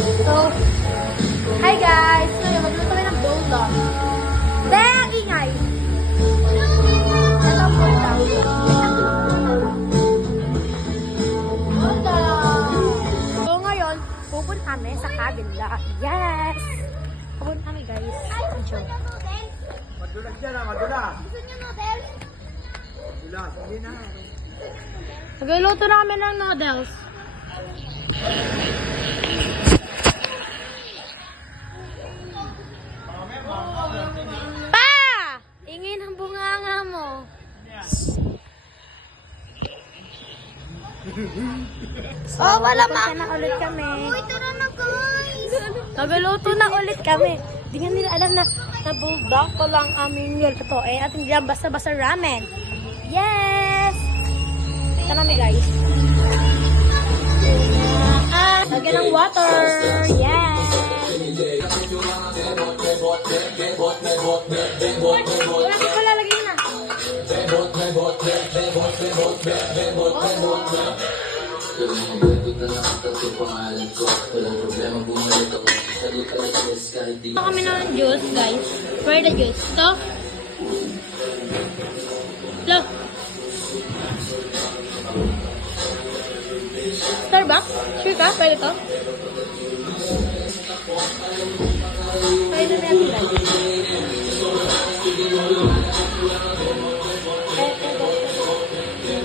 So, hi guys! Ngayon, magluto kami ng bulldog. Dahil ingay! Ito ang bulldog. So, ngayon, pupunta kami sa kabila. Yes! Pupunta kami guys. Madulas dyan ah, madulas. Gusto niyo noodles? Madulas, hindi na. Magluluto namin ng noodles. Pa! Ingin ang bunganga mo. Oh, wala ma. Na ulit kami. Uy, tara na guys! Magluluto na ulit kami. Di nga nila alam na bulldog ko lang aming nilulutuin at hindi lang basta-basta ramen. Yes! Ito namin guys. Lagyan ng water. Yes! Wala ko pala, lagyan na. Ito kami ng juice guys. Where the juice? Ito? Look. Starbucks? Sure ka? Pwede to? Pwede na natin guys.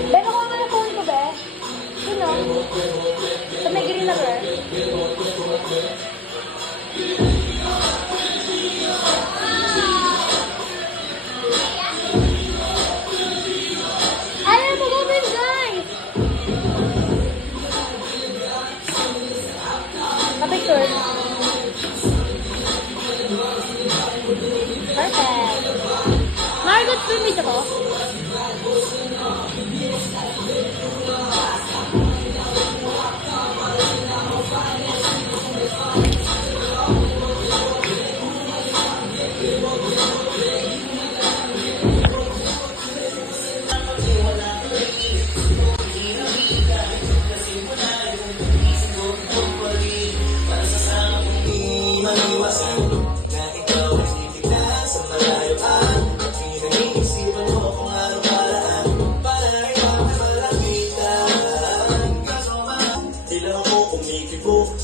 Bebe, kuha ka na phone ko, be. Sino? Sa may green na, be. Ayaw mo gawin, guys! Kapicture. Perfect. Margot, permit ako.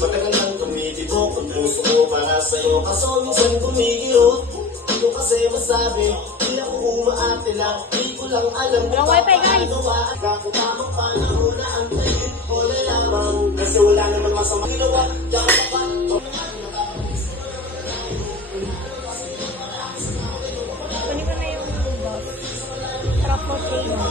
Matagal nang tumitibok ang puso ko para sa'yo. Kaso minsan kumikirot, di ko kasi masabi. Di ako umaate lang, di ko lang alam kung wifi, guys. Ako tamang panahon na antayin ko na lamang. Kasi wala naman masama ginawa, diyan ka pa. Kunin ko na yung bulldog. Sarap mo tayo.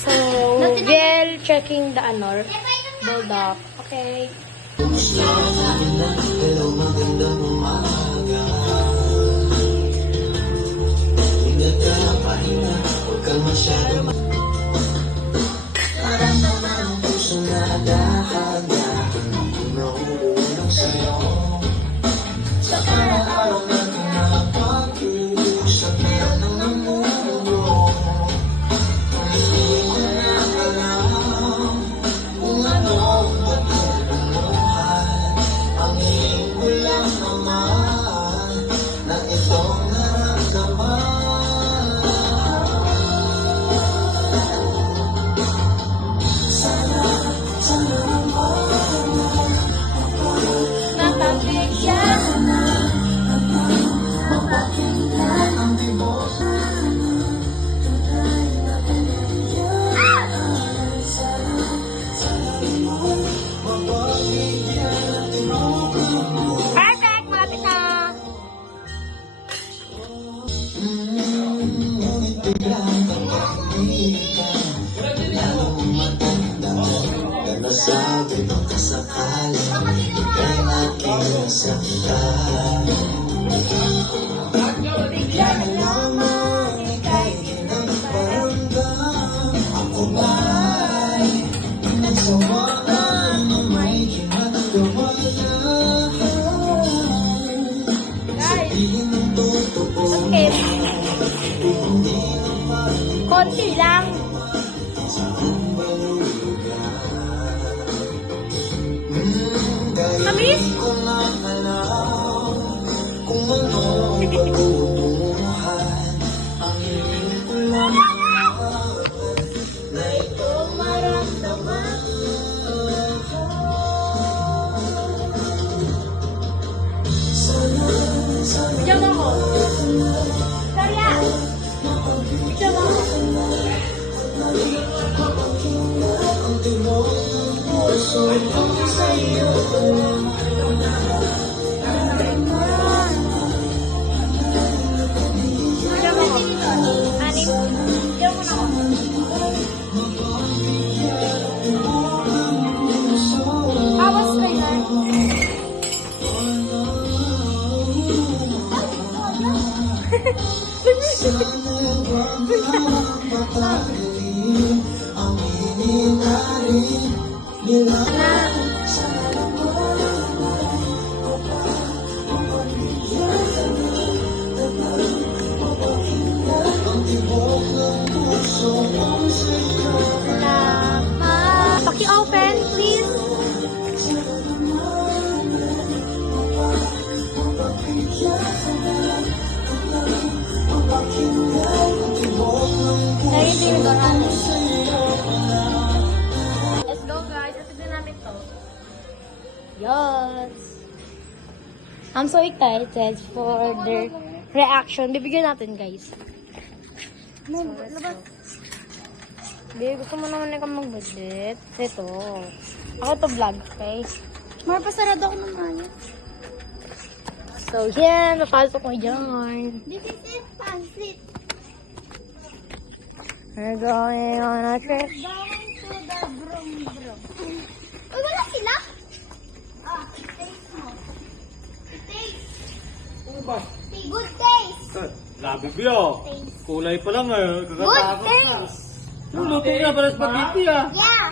So, while checking the bulldog. Okay. Hello, magandang umaga. Ingat ka, pahinga, huwag kang masyado parang naman ang puso na dahan-dahan nauulong sa'yo. Sa araw-araw na nakapag-uusap yan ang namumuno. Hindi ko na alam kung ano ang patutunguhan. Ang hingin ko lang naman na itong naramdaman. Perfect! Malapit na! Nasabi ko kasakali, ika'y aking nasaktan. Bigyan lamang ika'y ginagparamdam. Ako ba'y nagsawaan o may ginagawa na? Sabihin ng totoo, Okay. hindi Konti lang. Kamis? Bigyan mo ako. Karya! Bigyan mo ako. Bigyan mo ako. Ani? Bigyan mo na ako. Awas trainer. Salamat. Paki-open, please. Let's go guys. Ito din namin to. Yes. I'm so excited for the reaction. Bibigyan natin guys. Babe, gusto mo naman ikaw mag-budget. Ito. Ako to vlog, okay? Mar, pasarado ako ng ano. So, yan. Napasok ko dyan. This is it, pansit. We're going on a trip. Going to the brum-brum. Uy, wala sila? Ah, taste mo. Taste. Ano ba? Good taste. Grabe Bio. Kulay pa lang eh. Good Kakatakot na. taste. Yung luto na para spaghetti ah. Yeah.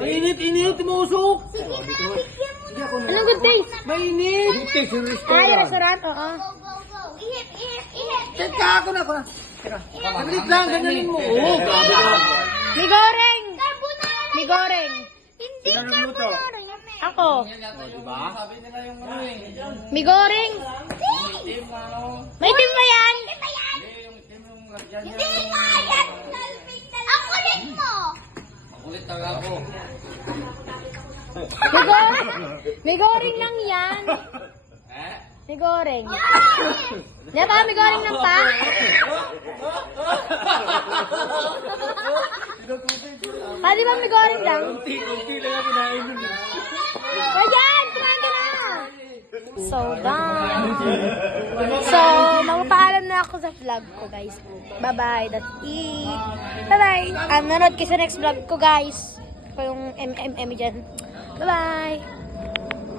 Mainit, umusok. Sige na, bigyan mo na. Anong good taste? Mainit. Good taste yung Ay, restaurant. restaurant? Oo. Go, go, go. Ihip, ihip, ihip. Teka, ako na. Teka. Saglit lang, ganyanin mo. Oo, grabe ka. May goreng! Carbonara. May goreng! Hindi Sino nagluto? carbonara. Yummy. Ako. O, diba? May goreng! May team ba yan? Hindi nga yan. Ang kulit mo. May goreng! May goreng lang yan! May goreng. Di ba? May goreng lang pa? Di ba may goreng lang? Kunti lang ang kinain nun. Ayan! Kumain ka na! So, done. So, magpapaalam na ako sa vlog ko, guys. Bye-bye. That's it. Bye-bye. Nanood kayo sa next vlog ko, guys. Ko yung MMM dyan. Bye-bye.